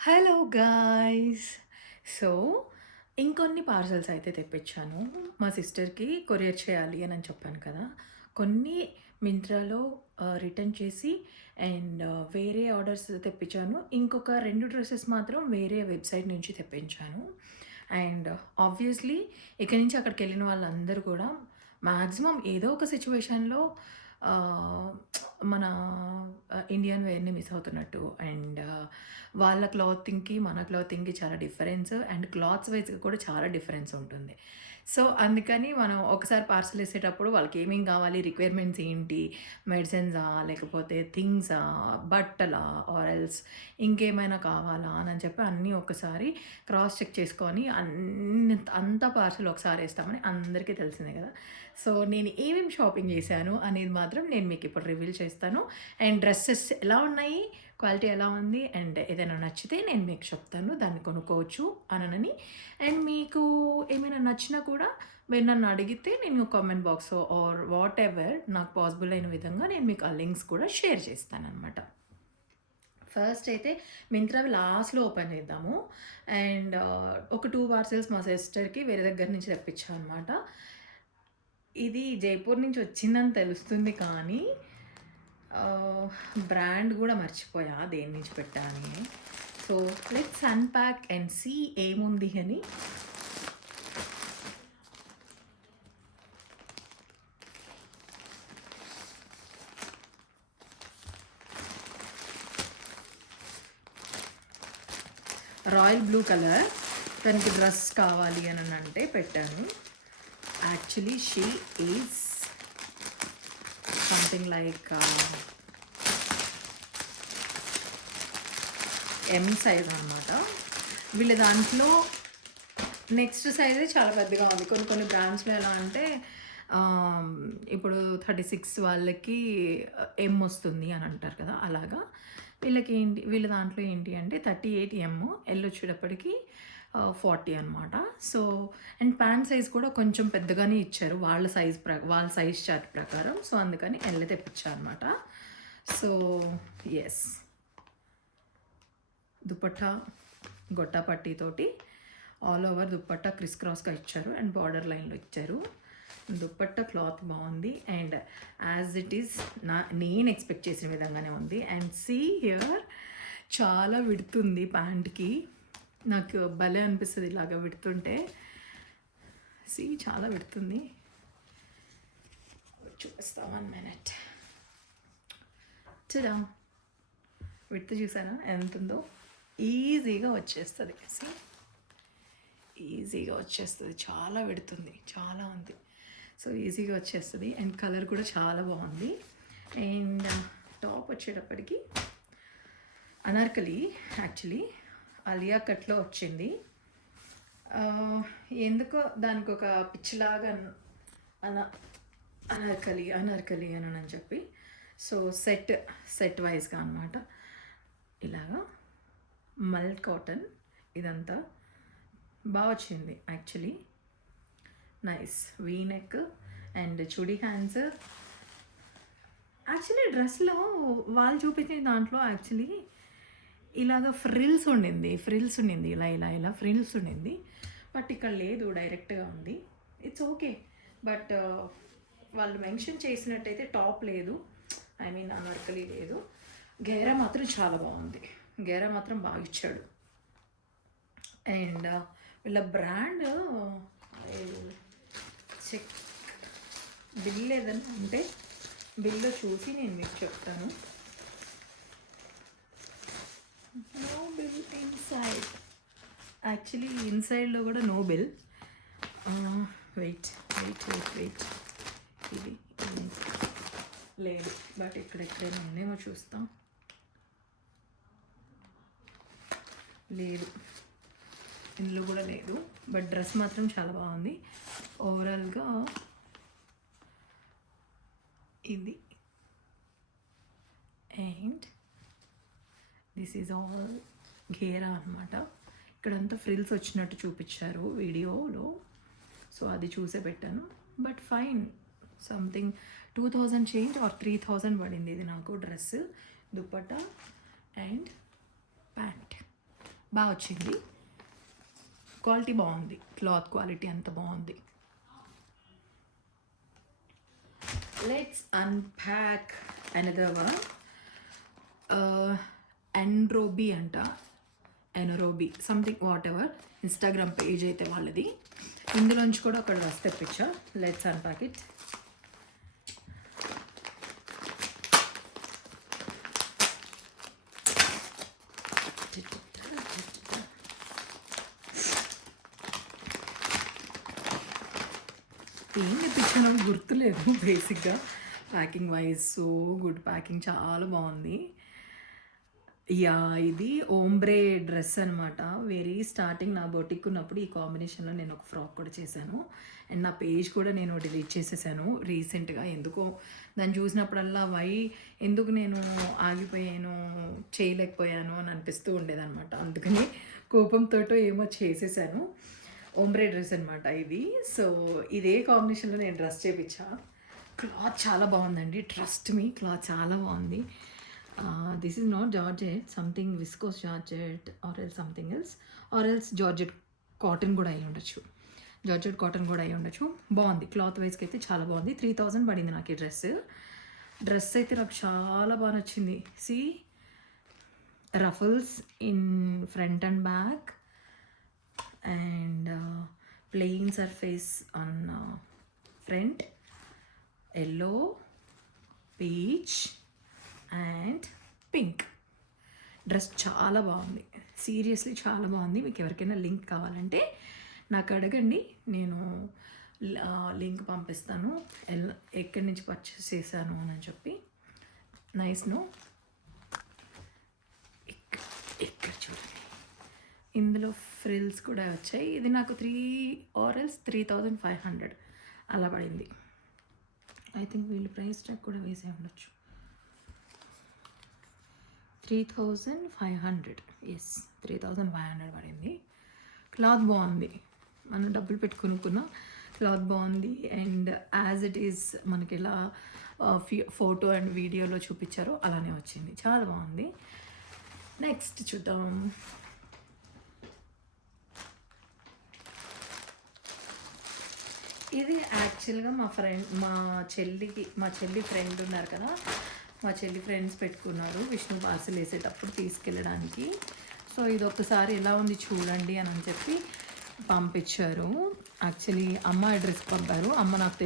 Hello guys. So, ఇంకొన్ని parcels అయితే తెప్పించాను. మా సిస్టర్‌కి కొరియర్ చేయాలి అని చెప్పాను కదా! కొన్ని మింత్రాలో రిటర్న్ చేసి అండ్ వేరే ఆర్డర్స్ తెప్పించాను. ఇంకొక 2 డ్రెసెస్ మాత్రం వేరే వెబ్‌సైట్ నుంచి తెప్పించాను. అండ్ ఆబ్వియస్‌లీ ఇక్కడి నుంచి అక్కడికెళ్ళిన వాళ్ళందరూ కూడా మాక్సిమం ఏదో ఒక సిట్యుయేషన్‌లో ఆహ్, మన ఇండియన్ వేర్‌ని మిస్ అవుతున్నట్టు అండ్ వాళ్ళ క్లాతింగ్‌కి, మన క్లాతింగ్‌కి చాలా డిఫరెన్స్ అండ్ క్లాత్స్ వైస్‌గా కూడా చాలా డిఫరెన్స్ ఉంటుంది. సో, అందుకని మనం ఒకసారి పార్సెల్ ఏసేటప్పుడు వాళ్ళకేమేం కావాలి, రిక్వైర్మెంట్స్ ఏంటి, మెడిసిన్సా, లేకపోతే థింగ్సా, బట్టలా ఆర్ ఎల్స్ ఇంకేమైనా కావాలా అని చెప్పి అన్నీ ఒకసారి క్రాస్ చెక్ చేసుకొని అంతా పార్సెల్ ఒకసారి ఏస్తామని అందరికీ తెలిసిందే కదా! సో, నేను ఏమేమి షాపింగ్ చేశాను అనేది మాత్రం నేను మీకు ఇప్పుడు రివీల్ చేస్తాను. అండ్ డ్రెసెస్ ఎలా ఉన్నాయి, క్వాలిటీ ఎలా ఉంది అండ్ ఏదైనా నచ్చితే నేను మీకు చెప్తాను. దాన్ని కొనుక్కోవచ్చు అనని. అండ్ మీకు ఏమైనా నచ్చినా కూడా మీరు నన్ను అడిగితే నేను కామెంట్ బాక్స్‌లో ఆర్ వాటెవర్ నాకు పాసిబుల్ అయిన విధంగా నేను మీకు ఆ లింక్స్ కూడా షేర్ చేస్తాననమాట. ఫస్ట్ అయితే మింత్రావి లాస్ట్‌లో ఓపెన్ చేద్దాము. అండ్ ఒక 2 పార్సెల్స్ మా సిస్టర్‌కి వేరే దగ్గర నుంచి తెప్పించా అనమాట. ఇది జైపూర్ నుంచి వచ్చిందని తెలుస్తుంది కానీ బ్రాండ్ గూడా మర్చిపోయా దేని నుంచి పెట్టా అని. So, let's unpack and see ఏముంది అని. రాయల్ బ్లూ కలర్ తనకి డ్రెస్ కావాలి అంటే పెట్టాను. Actually she is something like M size అనమాట. వీళ్ళ దాంట్లో నెక్స్ట్ సైజే చాలా పెద్దగా ఉంది. కొన్ని కొన్ని బ్రాండ్స్‌లో ఎలా అంటే ఇప్పుడు 36 వాళ్ళకి ఎమ్ వస్తుంది అని అంటారు కదా! అలాగా వీళ్ళ దాంట్లో ఏంటి అంటే 38 ఎమ్, ఎల్ వచ్చేటప్పటికి 40 అనమాట. సో, అండ్ ప్యాంట్ సైజ్ కూడా కొంచెం పెద్దగానే ఇచ్చారు. వాళ్ళ సైజ్ చార్ట్ ప్రకారం. సో, అందుకని ఎల్ తెప్పించా అనమాట. So, yes. దుపట్టా గొట్టా పట్టీతోటి ఆల్ ఓవర్ దుపట్టా క్రిస్ క్రాస్‌గా ఇచ్చారు అండ్ బార్డర్ లైన్‌లో ఇచ్చారు. దుపట్టా క్లాత్ బాగుంది అండ్ యాజ్ ఇట్ ఈస్ నేను ఎక్స్పెక్ట్ చేసిన విధంగానే ఉంది. అండ్ సీ హియర్ చాలా విడుతుంది ప్యాంట్‌కి. నాకు భలే అనిపిస్తుంది ఇలాగ విడుతుంటే. సీ చాలా విడుతుంది. చూపిస్తా 1 మినిట్. చూడా విడుతు చూసారా ఎంత ఉందో. ఈజీగా వచ్చేస్తుంది. సీ ఈజీగా వచ్చేస్తుంది. చాలా విడుతుంది, చాలా ఉంది. సో, ఈజీగా వచ్చేస్తుంది అండ్ కలర్ కూడా చాలా బాగుంది. అండ్ టాప్ వచ్చేటప్పటికి అనార్కలి యాక్చువల్లీ అలియా కట్లో వచ్చింది. ఎందుకో దానికి ఒక పిచ్చిలాగా అన అనార్కలి అనార్కలి అని చెప్పి సో సెట్ వైజ్గా అనమాట. ఇలాగా మల్ కాటన్ ఇదంతా బాగా వచ్చింది actually. Nice V neck and chudi hands. Actually డ్రెస్లో వాళ్ళు చూపించిన దాంట్లో యాక్చువల్లీ ఇలాగ ఫ్రిల్స్ ఉండింది ఇలా ఫ్రిల్స్ ఉండింది. బట్ ఇక్కడ లేదు, డైరెక్ట్గా ఉంది. It's okay. బట్ వాళ్ళు మెన్షన్ చేసినట్టయితే టాప్ లేదు, ఐ మీన్ అనార్కలి లేదు. గేరా మాత్రం చాలా బాగుంది. గేరా మాత్రం బాగా ఇచ్చాడు. అండ్ వీళ్ళ బ్రాండ్ చెక్ బిల్ ఏదన్నా ఉంటే బిల్లో చూసి నేను మీకు చెప్తాను. No bill inside. యాక్చువల్లీ ఇన్సైడ్లో కూడా నో బిల్. వెయిట్ ఇది లేదు, బట్ ఎక్కడెక్కడైనా ఉందేమో చూస్తాం. లేదు, ఇందులో కూడా లేదు. బట్ డ్రెస్ మాత్రం చాలా బాగుంది. ఓవరాల్గా ఇది అండ్ దిస్ ఈజ్ ఆల్ ఘేరా అనమాట. ఇక్కడంతా ఫ్రిల్స్ వచ్చినట్టు చూపించారు వీడియోలో, సో అది చూసే పెట్టాను. But fine, something 2000 change or 3000 పడింది ఇది నాకు డ్రెస్, దుపట్టా అండ్ ప్యాంట్. బాగా వచ్చింది, క్వాలిటీ బాగుంది, క్లాత్ క్వాలిటీ అంత బాగుంది. Let's unpack another one. ఎన్రోబీ అంట, ఎనరోబీ something whatever, Instagram page అయితే వాళ్ళది. ఇందులోంచి కూడా ఒక డ్రెస్ తెప్పించా. Let's unpack it. ఏం తెప్పించానో గుర్తులేదు బేసిక్గా. Packing wise so good, packing చాలా బాగుంది. యా, ఇది ఓంబ్రే డ్రెస్ అనమాట. వెరీ స్టార్టింగ్ నా బొటిక్ ఉన్నప్పుడు ఈ కాంబినేషన్లో నేను ఒక ఫ్రాక్ కూడా చేశాను. అండ్ నా పేజ్ కూడా నేను డిలీట్ చేసేసాను రీసెంట్గా. ఎందుకో దాన్ని చూసినప్పుడల్లా ఎందుకు నేను ఆగిపోయాను, చేయలేకపోయాను అని అనిపిస్తూ ఉండేదన్నమాట. అందుకని కోపంతో ఏమో చేసేసాను. ఓంబ్రే డ్రెస్ అనమాట ఇది. సో ఇదే కాంబినేషన్లో నేను డ్రెస్ చేయించా. క్లాత్ చాలా బాగుందండి, ట్రస్ట్ మీ, క్లాత్ చాలా బాగుంది. This is not georgette, something viscose georgette or else something else, or else georgette cotton కూడా అయి ఉండొచ్చు, జార్జెట్ కాటన్ కూడా అయి ఉండొచ్చు. బాగుంది, క్లాత్ వైజ్కి అయితే చాలా బాగుంది. 3000 పడింది నాకు ఈ డ్రెస్ అయితే నాకు చాలా బాగా నచ్చింది. See ruffles in front and back and plain surface on front, yellow, peach and pink. Dress చాలా బాగుంది, సీరియస్లీ చాలా బాగుంది. మీకు ఎవరికైనా లింక్ కావాలంటే నాకు అడగండి, నేను లింక్ పంపిస్తాను ఎక్కడి నుంచి పర్చేస్ చేశాను అని చెప్పి. Nice no. ఇక్కడ చూడండి, ఇందులో ఫ్రిల్స్ కూడా వచ్చాయి. ఇది నాకు 3,500 అలా పడింది. ఐ థింక్ వీళ్ళు ప్రైస్ ట్యాగ్ కూడా వేసే ఉండొచ్చు. 3,500, ఎస్ 3,500 పడింది. క్లాత్ బాగుంది, మనం డబ్బులు పెట్టుకునుకున్న క్లాత్ బాగుంది. అండ్ యాజ్ ఇట్ ఈస్ మనకి ఎలా ఫోటో అండ్ వీడియోలో చూపించారో అలానే వచ్చింది, చాలా బాగుంది. నెక్స్ట్ చూద్దాం. ఇది యాక్చువల్గా మా చెల్లి ఫ్రెండ్ ఉన్నారు కదా, మా చెల్లి ఫ్రెండ్స్ పెట్టుకున్నారు విష్ణు పార్సల్ వేసేటప్పుడు తీసుకెళ్ళడానికి. సో ఇది ఒక్కసారి ఎలా ఉంది చూడండి అని చెప్పి పంపించారు. యాక్చువల్లీ అమ్మ అడ్రస్కి పంపారు, అమ్మ నాకు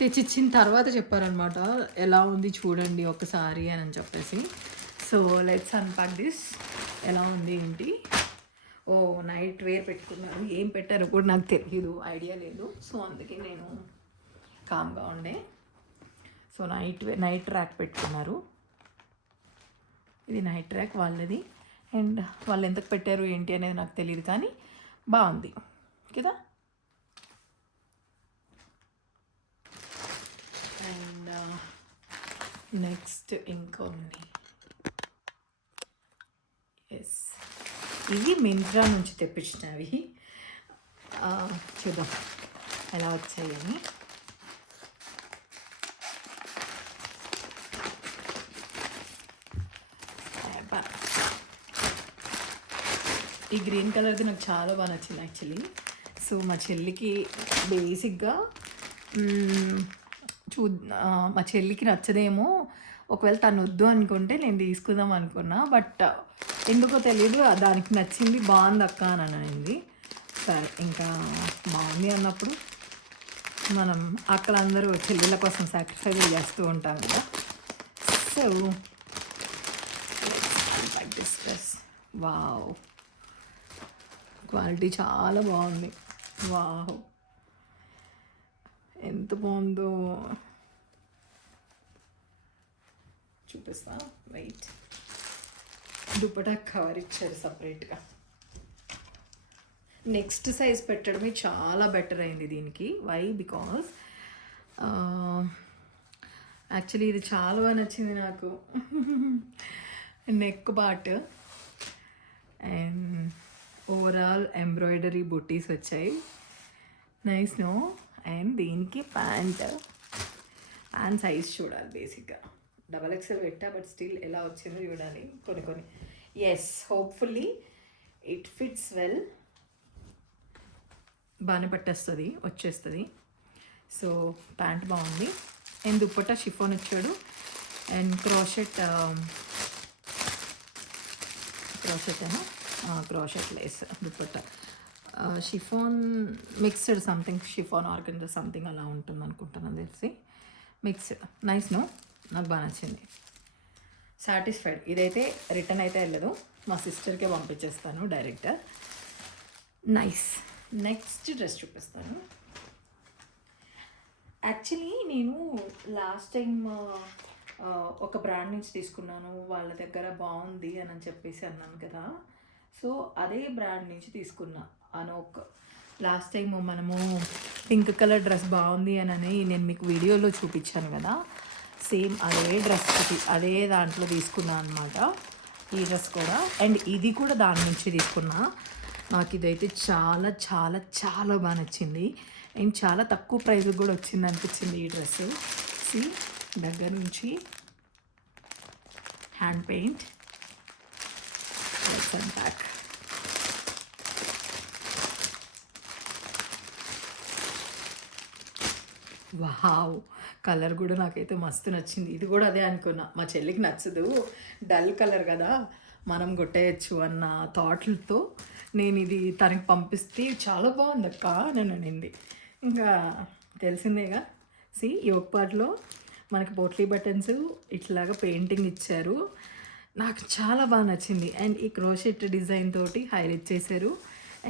తెచ్చిచ్చిన తర్వాత చెప్పారనమాట ఎలా ఉంది చూడండి ఒకసారి అని చెప్పేసి. So let's unpack this. ఎలా ఉంది ఏంటి. ఓ నైట్ వేర్ పెట్టుకున్నారు, ఏం పెట్టారో కూడా నాకు తెలియదు, ఐడియా లేదు. సో అందుకే నేను కామ్గా ఉండే. సో నైట్ ట్రాక్ పెట్టుకున్నారు. ఇది నైట్ ట్రాక్ వాళ్ళది. అండ్ వాళ్ళు ఎంతకు పెట్టారు ఏంటి అనేది నాకు తెలియదు, కానీ బాగుంది కదా. అండ్ నెక్స్ట్ ఇంకా ఉంది. ఎస్, ఇవి మింత్రా నుంచి తెప్పించినవి. చూద్దాం ఎలా వచ్చాయని. ఈ గ్రీన్ కలర్ది నాకు చాలా బాగా నచ్చింది యాక్చువల్లీ. సో మా చెల్లికి బేసిక్గా మా చెల్లికి నచ్చదేమో, ఒకవేళ తను వద్దు అనుకుంటే నేను తీసుకుందాం అనుకున్నా. బట్ ఎందుకో తెలియదు, దానికి నచ్చింది, బాగుంది అక్క అని అనింది. సరే ఇంకా బాగుంది అన్నప్పుడు మనం అక్కలందరూ చెల్లెళ్ళ కోసం సాక్రిఫైస్ చేస్తూ ఉంటాం కదా. So like this dress. Wow, quality చాలా బాగుంది. వావ్, ఎంత బాగుందో చూపిస్తా, వెయిట్. దుపట్టా కవర్ ఇచ్చారు సపరేట్గా. నెక్స్ట్ సైజ్ పెట్టడమే చాలా బెటర్ అయింది దీనికి. వై? బికాస్ యాక్చువల్లీ ఇది చాలా బాగా నచ్చింది నాకు. Neck part and overall embroidery buttis వచ్చాయి. Nice no. అండ్ దీనికి ప్యాంట్ సైజ్ చూడాలి. బేసిక్గా XXL పెట్టా, బట్ స్టిల్ ఎలా వచ్చిందో చూడాలి. కొన్ని yes, hopefully it fits well. బాగానే పట్టేస్తుంది, వచ్చేస్తుంది. సో ప్యాంట్ బాగుంది. అండ్ దుప్పట్టా షిఫాన్ ఇచ్చాడు. And crochet crochet lace dupatta. Chiffon mixed something, chiffon organza something అలా ఉంటుంది అనుకుంటున్నాను తెలిసి. Mixed nice. నాకు బాగా నచ్చింది. సాటిస్ఫైడ్. ఇదైతే రిటర్న్ అయితే వెళ్ళదు, మా సిస్టర్కే పంపించేస్తాను డైరెక్ట్. నైస్. నెక్స్ట్ డ్రెస్ చూపిస్తాను. యాక్చువల్లీ నేను లాస్ట్ టైం ఒక బ్రాండ్ నుంచి తీసుకున్నాను, వాళ్ళ దగ్గర బాగుంది అని చెప్పేసి అన్నాను కదా. సో అదే బ్రాండ్ నుంచి తీసుకున్నా అనోక్. లాస్ట్ టైం మనము పింక్ కలర్ డ్రెస్ బాగుంది అని నేను మీకు వీడియోలో చూపించాను కదా, సేమ్ అదే డ్రెస్కి అదే దాంట్లో తీసుకున్నా అనమాట ఈ డ్రెస్ కూడా. అండ్ ఇది కూడా దాని నుంచి తీసుకున్నా. నాకు ఇదైతే చాలా చాలా చాలా బాగా నచ్చింది. అండ్ చాలా తక్కువ ప్రైస్కి కూడా వచ్చింది అనిపించింది ఈ డ్రెస్. సి దగ్గర నుంచి hand paint back. Wow, colour కూడా నాకైతే మస్తు నచ్చింది. ఇది కూడా అదే అనుకున్నా, మా చెల్లికి నచ్చదు డల్ కలర్ కదా, మనం కొట్టేయచ్చు అన్న థాట్లతో నేను ఇది తనకి పంపిస్తే చాలా బాగుంది అక్క అని అనింది. ఇంకా తెలిసిందేగా. సి యోగ్ పార్ట్లో మనకి పోట్లీ బటన్స్ ఇట్లాగా పెయింటింగ్ ఇచ్చారు, నాకు చాలా బాగా నచ్చింది. అండ్ ఈ క్రోషెట్ డిజైన్ తోటి హైలైట్ చేశారు.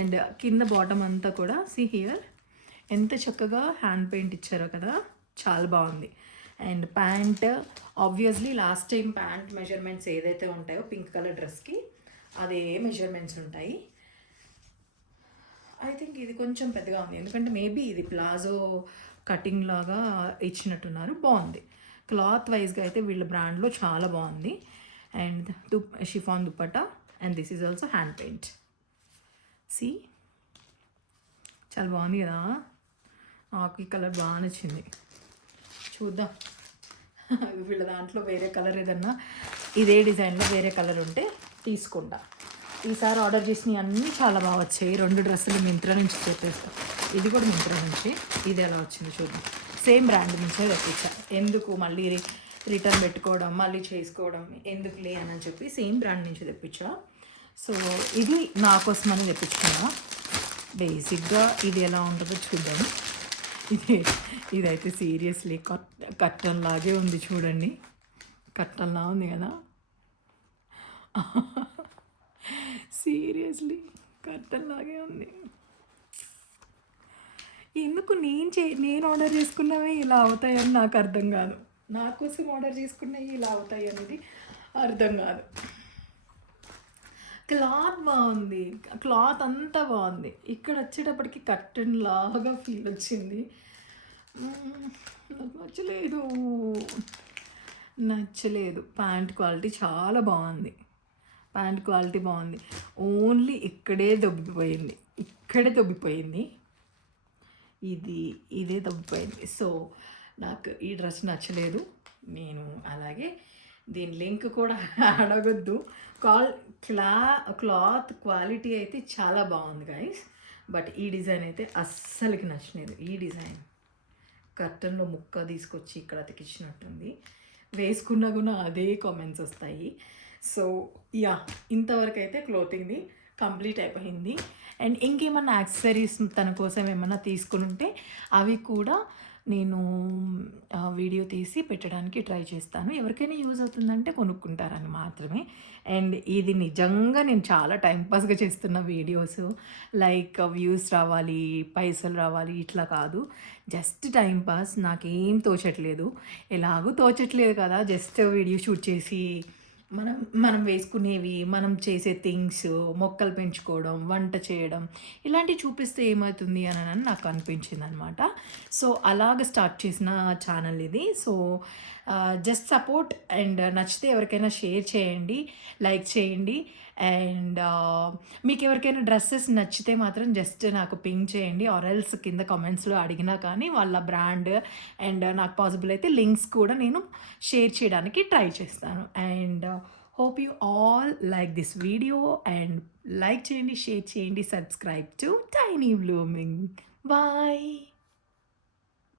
అండ్ కింద బాటమ్ అంతా కూడా సి హియర్ ఎంత చక్కగా హ్యాండ్ పెయింట్ ఇచ్చారో కదా, చాలా బాగుంది. And pant obviously last time pant measurements ఏదైతే ఉంటాయో పింక్ కలర్ డ్రెస్కి అదే మెజర్మెంట్స్ ఉంటాయి. ఐ థింక్ ఇది కొంచెం పెద్దగా ఉంది, ఎందుకంటే మేబీ ఇది ప్లాజో కటింగ్ లాగా ఇచ్చినట్టున్నారు. బాగుంది క్లాత్ వైజ్గా అయితే వీళ్ళ బ్రాండ్లో చాలా బాగుంది. And chiffon dupatta. And this is also hand paint. See చాలా బాగుంది కదా, నాకు ఈ కలర్ బాగా నచ్చింది. చూద్దాం వీళ్ళ దాంట్లో వేరే కలర్ ఏదన్నా ఇదే డిజైన్లో వేరే కలర్ ఉంటే తీసుకుంటా. ఈసారి ఆర్డర్ చేసినవి అన్నీ చాలా బాగా వచ్చాయి. 2 డ్రెస్సులు మింత్రా నుంచి తెప్పిస్తాను. ఇది కూడా మింత్రా నుంచి. ఇది ఎలా వచ్చింది చూద్దాం. సేమ్ బ్రాండ్ నుంచే తెప్పించా, ఎందుకు మళ్ళీ రిటర్న్ పెట్టుకోవడం మళ్ళీ చేసుకోవడం ఎందుకులే అని చెప్పి సేమ్ బ్రాండ్ నుంచి తెప్పించా. సో ఇది నా కోసమని తెప్పించుకున్నా. బేసిక్గా ఇది ఎలా ఉంటుందో చూద్దాం. ఇదైతే సీరియస్లీ కట్టన్ లాగే ఉంది చూడండి, కట్టన్లా ఉంది కదా. సీరియస్లీ కట్టన్ లాగే ఉంది. ఎందుకు నేను ఆర్డర్ చేసుకున్నవే ఇలా అవుతాయని నాకు అర్థం కాదు, నా కోసం ఆర్డర్ చేసుకున్నవి ఇలా అవుతాయి అనేది అర్థం కాదు. క్లాత్ బాగుంది, క్లాత్ అంతా బాగుంది. ఇక్కడ వచ్చేటప్పటికి కట్టన్ లాగా ఫీల్ వచ్చింది. నచ్చలేదు. ప్యాంట్ క్వాలిటీ చాలా బాగుంది, ప్యాంట్ క్వాలిటీ బాగుంది. ఓన్లీ ఇక్కడే దొబ్బిపోయింది, ఇదే దొబ్బిపోయింది. సో నాకు ఈ డ్రెస్ నచ్చలేదు. నేను అలాగే దీని లింక్ కూడా అడగొద్దు. క్లాత్ క్వాలిటీ అయితే చాలా బాగుంది గైస్, బట్ ఈ డిజైన్ అయితే అస్సలకి నచ్చలేదు. ఈ డిజైన్ కర్టన్లో ముక్క తీసుకొచ్చి ఇక్కడ అతికిచ్చినట్టుంది. వేసుకున్నా కూడా అదే కామెంట్స్ వస్తాయి. సో యా, ఇంతవరకు అయితే క్లోతింగ్ది కంప్లీట్ అయిపోయింది. అండ్ ఇంకేమన్నా యాక్సెసరీస్ తన కోసం ఏమన్నా తీసుకుని ఉంటే అవి కూడా నేను వీడియో తీసి పెట్టడానికి ట్రై చేస్తాను. ఎవరికైనా యూజ్ అవుతుందంటే కొనుక్కుంటారని మాత్రమే. అండ్ ఇది నిజంగా నేను చాలా టైంపాస్గా చేస్తున్న వీడియోస్, లైక్ వ్యూస్ రావాలి, పైసలు రావాలి ఇట్లా కాదు, జస్ట్ టైంపాస్. నాకేం తోచట్లేదు, ఎలాగూ తోచట్లేదు కదా, జస్ట్ వీడియో షూట్ చేసి మనం వేసుకునేవి, మనం చేసే థింగ్స్, మొక్కలు పెంచుకోవడం, వంట చేయడం ఇలాంటివి చూపిస్తే ఏమవుతుంది అని నాకు అనిపించింది అనమాట. సో అలాగ స్టార్ట్ చేసిన ఛానల్ ఇది. So just support. అండ్ నచ్చితే ఎవరికైనా షేర్ చేయండి, లైక్ చేయండి. అండ్ మీకు ఎవరికైనా డ్రెస్సెస్ నచ్చితే మాత్రం జస్ట్ నాకు పింక్ చేయండి, ఆర్ ఎల్స్ కింద కామెంట్స్లో అడిగినా కానీ వాళ్ళ బ్రాండ్ అండ్ నాకు పాసిబుల్ అయితే లింక్స్ కూడా నేను షేర్ చేయడానికి ట్రై చేస్తాను. And hope you all like this video and like చేయండి, షేర్ చేయండి, subscribe to Tiny Blooming. Bye.